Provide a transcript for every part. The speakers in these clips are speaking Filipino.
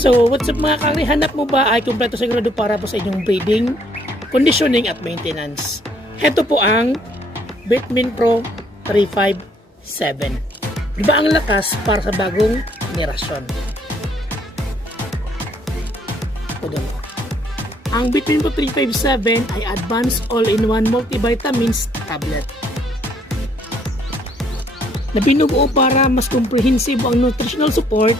So, what's up mga kakri? Hanap mo ba ay kumpleto sigurado para po sa inyong breeding, conditioning at maintenance? Heto po ang Bitmin Pro 357. Diba ang lakas para sa bagong henerasyon? Ang Bitmin Pro 357 ay advanced all-in-one multivitamins tablet na binubuo para mas comprehensive ang nutritional support.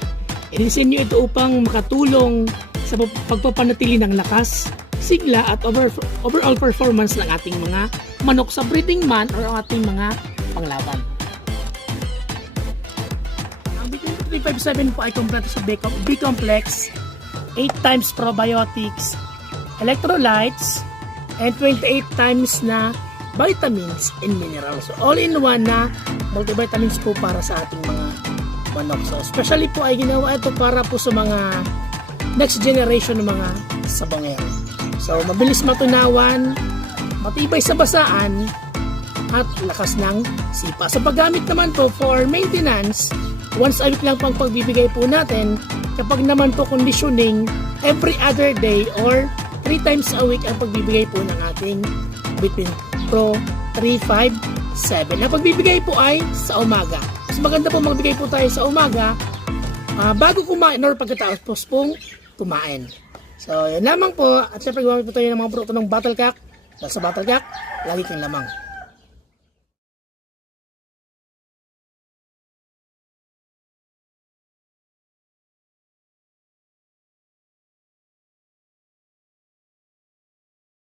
Inisenyo ito upang makatulong sa pagpapanatili ng lakas, sigla at overall performance ng ating mga manok sa breeding man or ang ating mga panglaban. Ang Bitmin Pro 357 po ay kompleto sa B-complex, 8 times probiotics, electrolytes, and 28 times na vitamins and minerals. So, all-in-one na multivitamins po para sa ating mga manok. So, especially po ay ginawa ito para po sa mga next generation ng mga sabongero. So, mabilis matunawan, matibay sa basaan, at lakas ng sipa. Sa paggamit naman po for maintenance, once a week lang pang pagbibigay po natin. Kapag naman po conditioning, every other day or 3 times a week ang pagbibigay po ng ating Bitmin Pro 357. Ang pagbibigay po ay sa umaga. Mas maganda po magbigay po tayo sa umaga bago kumain or pagkatapos pong kumain. So, yun lamang po. At syempre gumamit po tayo ng mga produkto ng Battlecac. Dahil sa Battlecac, lagi kang lamang.